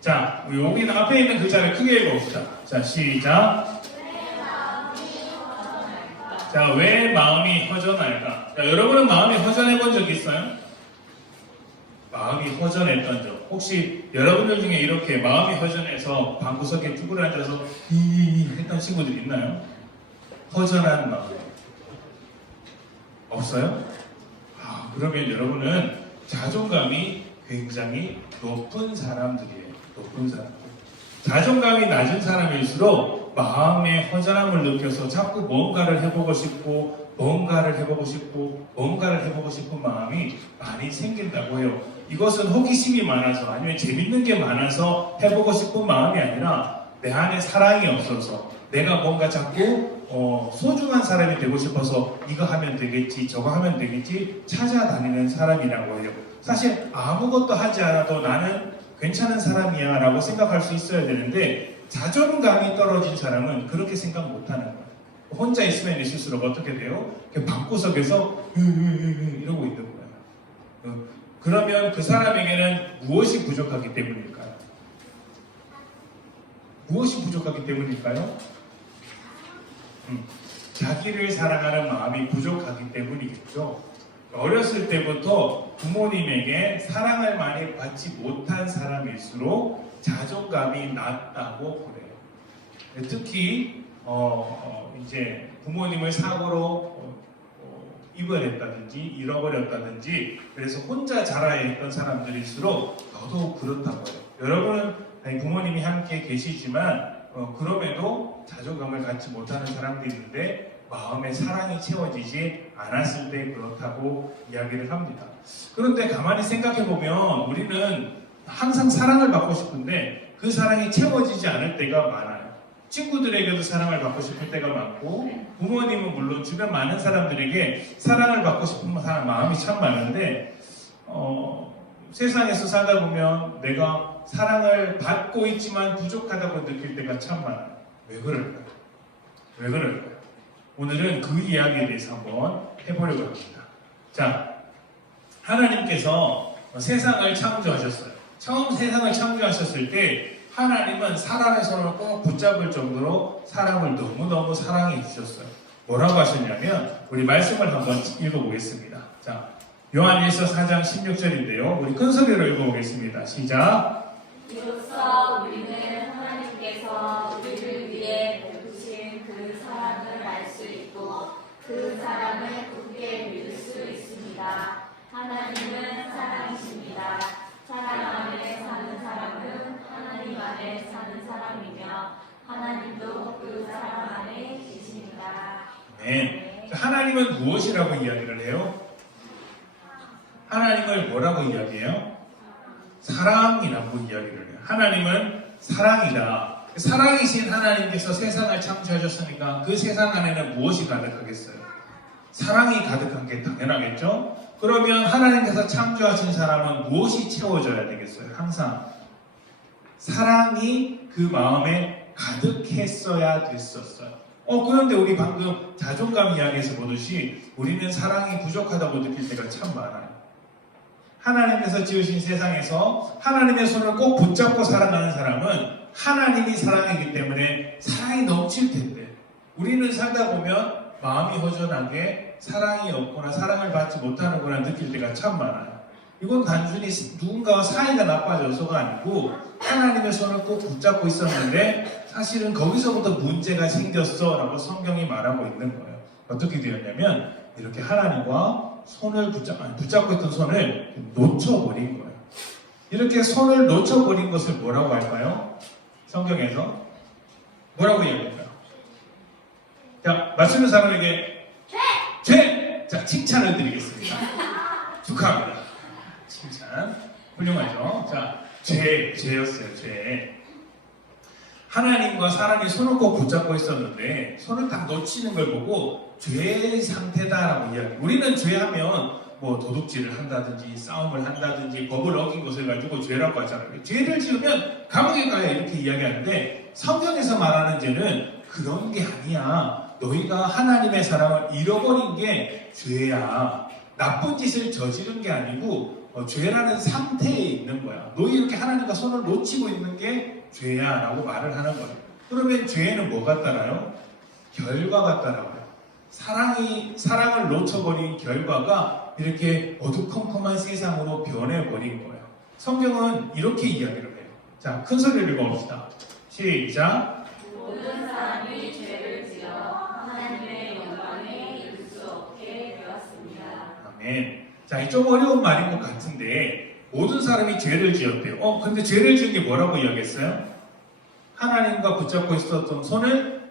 자, 우리 여기 앞에 있는 글자를 크게 읽어봅시다. 자, 시작. 자, 왜 마음이 허전할까? 자, 여러분은 마음이 허전해 본 적 있어요? 마음이 허전했던 적. 혹시 여러분들 중에 이렇게 마음이 허전해서 방구석에 쭈그려 앉아서 히히히 했던 친구들 있나요? 허전한 마음. 없어요? 아, 그러면 여러분은 자존감이 굉장히 높은 사람들이에요. 높은 사람들. 자존감이 낮은 사람일수록 마음의 허전함을 느껴서 자꾸 뭔가를 해보고 싶고 뭔가를 해보고 싶은 마음이 많이 생긴다고 해요. 이것은 호기심이 많아서 아니면 재밌는 게 많아서 해보고 싶은 마음이 아니라 내 안에 사랑이 없어서 내가 뭔가 자꾸 소중한 사람이 되고 싶어서 이거 하면 되겠지 저거 하면 되겠지 찾아다니는 사람이라고 해요. 사실 아무것도 하지 않아도 나는 괜찮은 사람이야 라고 생각할 수 있어야 되는데 자존감이 떨어진 사람은 그렇게 생각 못하는 거예요. 혼자 있으면 있을수록 어떻게 돼요? 방구석에서 이러고 있는 거예요. 그러면 그 사람에게는 무엇이 부족하기 때문일까요? 무엇이 부족하기 때문일까요? 자기를 사랑하는 마음이 부족하기 때문이겠죠. 어렸을 때부터 부모님에게 사랑을 많이 받지 못한 사람일수록 자존감이 낮다고 그래요. 특히 이제 부모님을 사고로 입원했다든지 잃어버렸다든지 그래서 혼자 자라야 했던 사람들일수록 더더욱 그렇다고 해요. 여러분은 부모님이 함께 계시지만 그럼에도 자존감을 갖지 못하는 사람들이 있는데 마음의 사랑이 채워지지 않았을 때 그렇다고 이야기를 합니다. 그런데 가만히 생각해보면 우리는 항상 사랑을 받고 싶은데 그 사랑이 채워지지 않을 때가 많아요. 친구들에게도 사랑을 받고 싶을 때가 많고 부모님은 물론 주변 많은 사람들에게 사랑을 받고 싶은 사람 마음이 참 많은데 세상에서 살다 보면 내가 사랑을 받고 있지만 부족하다고 느낄 때가 참 많아요. 왜 그럴까요? 왜 그럴까요? 오늘은 그 이야기에 대해서 한번 해보려고 합니다. 자, 하나님께서 세상을 창조하셨어요. 처음 세상을 창조하셨을 때 하나님은 사람의 손을 꼭 붙잡을 정도로 사람을 너무너무 사랑해 주셨어요. 뭐라고 하셨냐면 우리 말씀을 한번 읽어보겠습니다. 자, 요한일서 4장 16절인데요. 우리 큰 소리로 읽어보겠습니다. 시작. 이로써 우리는 하나님께서 우리를 위해 베푸신 그 사랑을 알 수 있고 그 사랑을 굳게 믿을 수 있습니다. 하나님은 사랑이십니다. 사랑 안에 사는 사람은 하나님 안에 사는 사람이며 하나님도 그 사람 안에 계십니다. 네. 하나님은 무엇이라고 이야기를 해요? 하나님을 뭐라고 이야기해요? 사랑이라고 이야기를 해요. 하나님은 사랑이다. 사랑이신 하나님께서 세상을 창조하셨으니까 그 세상 안에는 무엇이 가득하겠어요? 사랑이 가득한 게 당연하겠죠? 그러면 하나님께서 창조하신 사람은 무엇이 채워져야 되겠어요? 항상 사랑이 그 마음에 가득했어야 됐었어요. 그런데 우리 방금 자존감 이야기에서 보듯이 우리는 사랑이 부족하다고 느낄 때가 참 많아요. 하나님께서 지으신 세상에서 하나님의 손을 꼭 붙잡고 살아가는 사람은 하나님이 사랑이기 때문에 사랑이 넘칠 텐데 우리는 살다 보면 마음이 허전하게 사랑이 없거나 사랑을 받지 못하는구나 느낄 때가 참 많아요. 이건 단순히 누군가와 사이가 나빠져서가 아니고 하나님의 손을 꼭 붙잡고 있었는데 사실은 거기서부터 문제가 생겼어 라고 성경이 말하고 있는 거예요. 어떻게 되었냐면 이렇게 하나님과 손을 붙잡고 있던 손을 놓쳐버린 거예요. 이렇게 손을 놓쳐버린 것을 뭐라고 할까요? 성경에서 뭐라고 이야기할까요? 자, 맞추는 사람에게 죄! 자, 칭찬을 드리겠습니다. 축하합니다. 칭찬. 훌륭하죠? 자, 죄였어요, 죄. 하나님과 사람이 손을 꼭 붙잡고 있었는데 손을 딱 놓치는 걸 보고 죄의 상태다라고 이야기. 우리는 죄하면 뭐 도둑질을 한다든지 싸움을 한다든지 법을 어긴 것을 가지고 죄라고 하잖아요. 죄를 지으면 감옥에 가야 이렇게 이야기하는데 성경에서 말하는 죄는 그런 게 아니야. 너희가 하나님의 사랑을 잃어버린 게 죄야. 나쁜 짓을 저지른 게 아니고 죄라는 상태에 있는 거야. 너희 이렇게 하나님과 손을 놓치고 있는 게 죄야 라고 말을 하는 거예요. 그러면 죄는 뭐가 따라요? 결과가 따라와요. 사랑을 놓쳐버린 결과가 이렇게 어두컴컴한 세상으로 변해버린 거예요. 성경은 이렇게 이야기를 해요. 자, 큰 소리를 읽어봅시다. 시작. 모든 사람이 죄를 지어 하나님의 영광에 이를 수 없게 되었습니다. 아멘. 자, 좀 어려운 말인 것 같은데 모든 사람이 죄를 지었대요. 근데 죄를 지은 게 뭐라고 이야기했어요? 하나님과 붙잡고 있었던 손을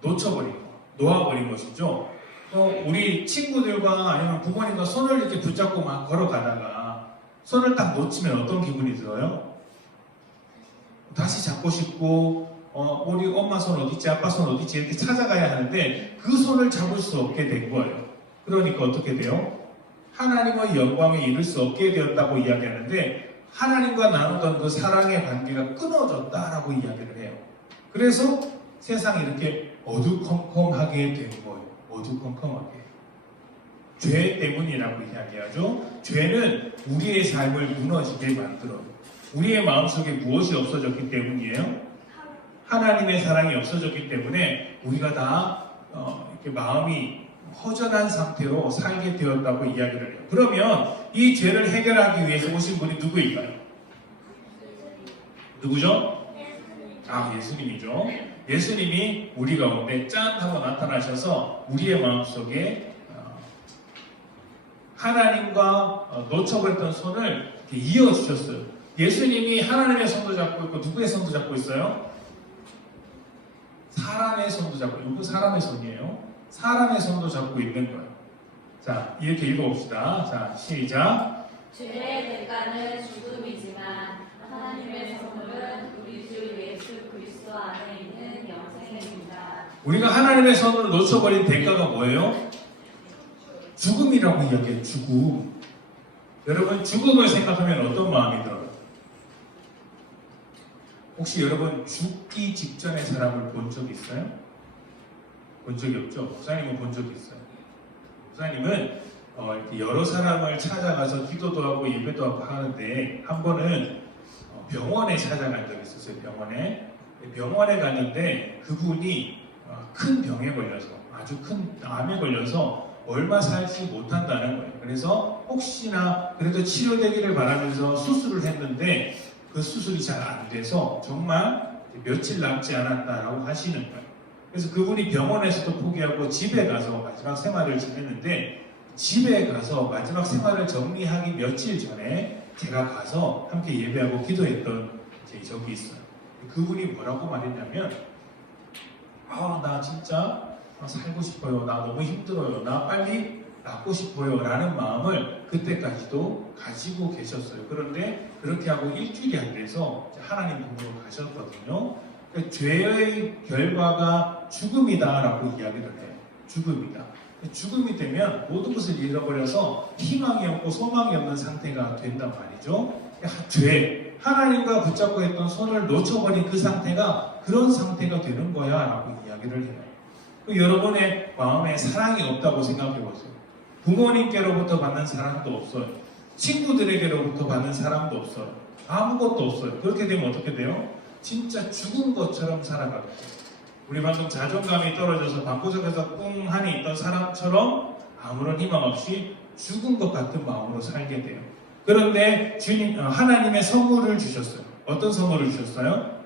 놓쳐버린 거, 놓아버린 것이죠. 우리 친구들과 아니면 부모님과 손을 이렇게 붙잡고 막 걸어가다가 손을 딱 놓치면 어떤 기분이 들어요? 다시 잡고 싶고 우리 엄마 손 어디있지, 아빠 손 어디있지 이렇게 찾아가야 하는데 그 손을 잡을 수 없게 된 거예요. 그러니까 어떻게 돼요? 하나님의 영광에 이를 수 없게 되었다고 이야기하는데 하나님과 나누던 그 사랑의 관계가 끊어졌다라고 이야기를 해요. 그래서 세상이 이렇게 어두컴컴하게 된 거예요. 어두컴컴하게. 죄 때문이라고 이야기하죠. 죄는 우리의 삶을 무너지게 만들어요. 우리의 마음속에 무엇이 없어졌기 때문이에요? 하나님의 사랑이 없어졌기 때문에 우리가 다 이렇게 마음이 허전한 상태로 살게 되었다고 이야기를 해요. 그러면 이 죄를 해결하기 위해서 오신 분이 누구일까요? 누구죠? 예수님이죠. 예수님이 우리 가운데 짠 하고 나타나셔서 우리의 마음속에 하나님과 놓쳐버렸던 손을 이렇게 이어주셨어요. 예수님이 하나님의 손도 잡고 있고 누구의 손도 잡고 있어요? 사람의 손도 잡고 있고, 이거 사람의 손이에요. 사람의 손도 잡고 있는 거예요. 자, 이렇게 읽어봅시다. 자, 시작. 죄의 대가는 죽음이지만 하나님의 선물은 우리 주 예수 그리스도 안에 있는 영생입니다. 우리가 하나님의 손을 놓쳐버린 대가가 뭐예요? 죽음이라고 이야기해요. 죽음. 여러분, 죽음을 생각하면 어떤 마음이 들어요? 혹시 여러분 죽기 직전의 사람을 본 적 있어요? 본 적이 없죠? 목사님은 본 적이 있어요. 목사님은 이렇게 여러 사람을 찾아가서 기도도 하고 예배도 하고 하는데 한 번은 병원에 찾아간 적이 있었어요. 병원에 갔는데 그분이 큰 병에 걸려서, 아주 큰 암에 걸려서 얼마 살지 못한다는 거예요. 그래서 혹시나 그래도 치료되기를 바라면서 수술을 했는데 그 수술이 잘 안 돼서 정말 며칠 남지 않았다라고 하시는 거예요. 그래서 그분이 병원에서도 포기하고 집에 가서 마지막 생활을 지냈는데, 집에 가서 마지막 생활을 정리하기 며칠 전에 제가 가서 함께 예배하고 기도했던 제 적이 있어요. 그분이 뭐라고 말했냐면, 나 진짜 살고 싶어요. 나 너무 힘들어요. 나 빨리 낫고 싶어요. 라는 마음을 그때까지도 가지고 계셨어요. 그런데 그렇게 하고 일주일이 안 돼서 하나님 품으로 가셨거든요. 그러니까 죄의 결과가 죽음이다라고 이야기를 해요. 죽음이다. 죽음이 되면 모든 것을 잃어버려서 희망이 없고 소망이 없는 상태가 된단 말이죠. 죄, 하나님과 붙잡고 했던 손을 놓쳐버린 그 상태가 그런 상태가 되는 거야 라고 이야기를 해요. 여러분의 마음에 사랑이 없다고 생각해 보세요. 부모님께로부터 받는 사랑도 없어요. 친구들에게로부터 받는 사랑도 없어요. 아무것도 없어요. 그렇게 되면 어떻게 돼요? 진짜 죽은 것처럼 살아가게 돼요. 우리 방금 자존감이 떨어져서 방구석에서 꿍하니 있던 사람처럼 아무런 희망 없이 죽은 것 같은 마음으로 살게 돼요. 그런데 주님, 하나님의 선물을 주셨어요. 어떤 선물을 주셨어요?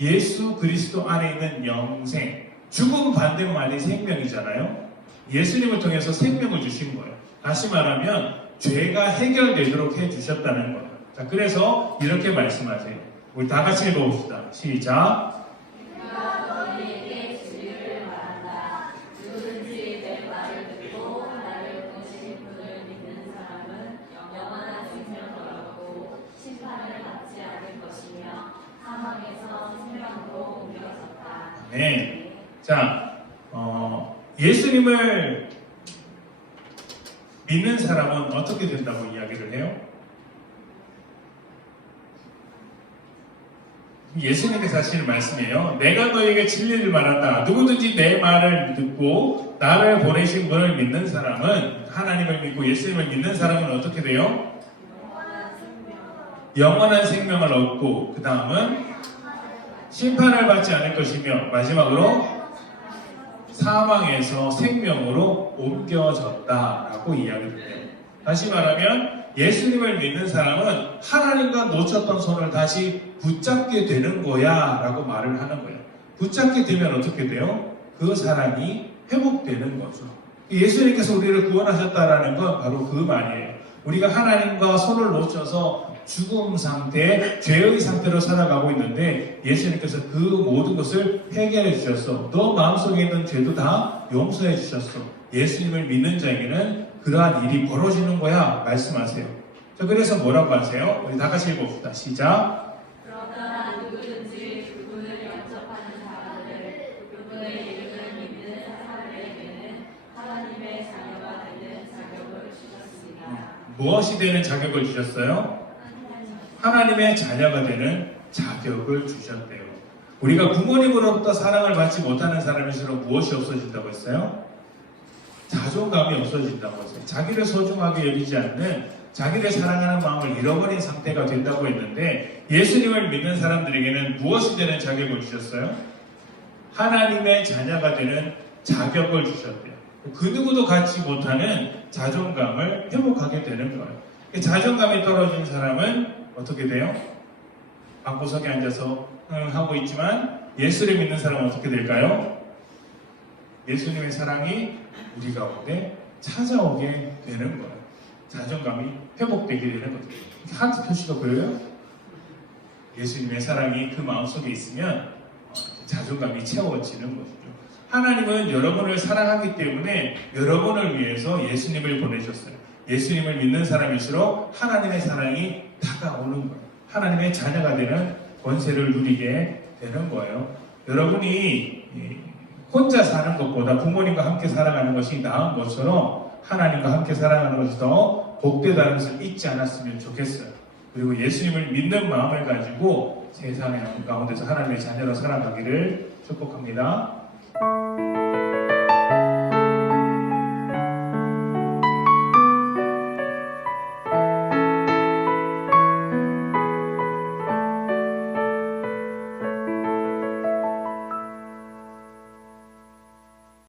예수 그리스도 안에 있는 영생. 죽음 반대말이 생명이잖아요. 예수님을 통해서 생명을 주신 거예요. 다시 말하면 죄가 해결되도록 해주셨다는 거예요. 자, 그래서 이렇게 말씀하세요. 우리 다 같이 읽어봅시다. 시작. 내가 너희에게 진리를 말한다. 누구든지 내 말을 듣고 나를 보내신 분을 믿는 사람은 영원한 생명을 얻고 심판을 받지 않을 것이며 사망에서 생명으로 옮겨졌다. 네. 자, 예수님을 믿는 사람은 어떻게 된다고 이야기를 해요? 예수님께서 하시는 말씀이에요. 내가 너에게 진리를 말한다. 누구든지 내 말을 듣고 나를 보내신 분을 믿는 사람은, 하나님을 믿고 예수님을 믿는 사람은 어떻게 돼요? 영원한 생명을 얻고, 그 다음은 심판을 받지 않을 것이며, 마지막으로 사망에서 생명으로 옮겨졌다라고 이야기해요. 다시 말하면 예수님을 믿는 사람은 하나님과 놓쳤던 손을 다시 붙잡게 되는 거야 라고 말을 하는 거예요. 붙잡게 되면 어떻게 돼요? 그 사람이 회복되는 거죠. 예수님께서 우리를 구원하셨다라는 건 바로 그 말이에요. 우리가 하나님과 손을 놓쳐서 죽음 상태, 죄의 상태로 살아가고 있는데 예수님께서 그 모든 것을 해결해 주셨어. 너 마음속에 있는 죄도 다 용서해 주셨어. 예수님을 믿는 자에게는 그러한 일이 벌어지는 거야 말씀하세요. 자, 그래서 뭐라고 하세요? 우리 다 같이 읽어봅시다. 시작. 그러나 누구든지 그분을 영접하는 사람들, 그분의 이름을 믿는 사람에게는 하나님의 자녀가 되는 자격을 주셨습니다. 무엇이 되는 자격을 주셨어요? 하나님의 자녀가 되는 자격을 주셨대요. 우리가 부모님으로부터 사랑을 받지 못하는 사람일수록 무엇이 없어진다고 했어요? 자존감이 없어진다고 했어요. 자기를 소중하게 여기지 않는, 자기를 사랑하는 마음을 잃어버린 상태가 된다고 했는데 예수님을 믿는 사람들에게는 무엇이 되는 자격을 주셨어요? 하나님의 자녀가 되는 자격을 주셨대요. 그 누구도 갖지 못하는 자존감을 회복하게 되는 거예요. 자존감이 떨어진 사람은 어떻게 돼요? 방구석에 앉아서 하고 있지만 예수를 믿는 사람은 어떻게 될까요? 예수님의 사랑이 우리 가운데 찾아오게 되는 거예요. 자존감이 회복되게 되는 거죠. 하트 표시가 보여요? 예수님의 사랑이 그 마음속에 있으면 자존감이 채워지는 것이죠. 하나님은 여러분을 사랑하기 때문에 여러분을 위해서 예수님을 보내셨어요. 예수님을 믿는 사람일수록 하나님의 사랑이 다가오는 거예요. 하나님의 자녀가 되는 권세를 누리게 되는 거예요. 여러분이 혼자 사는 것보다 부모님과 함께 살아가는 것이 나은 것처럼 하나님과 함께 살아가는 것이 더 복되다는 것을 잊지 않았으면 좋겠어요. 그리고 예수님을 믿는 마음을 가지고 세상의 가운데서 하나님의 자녀로 살아가기를 축복합니다.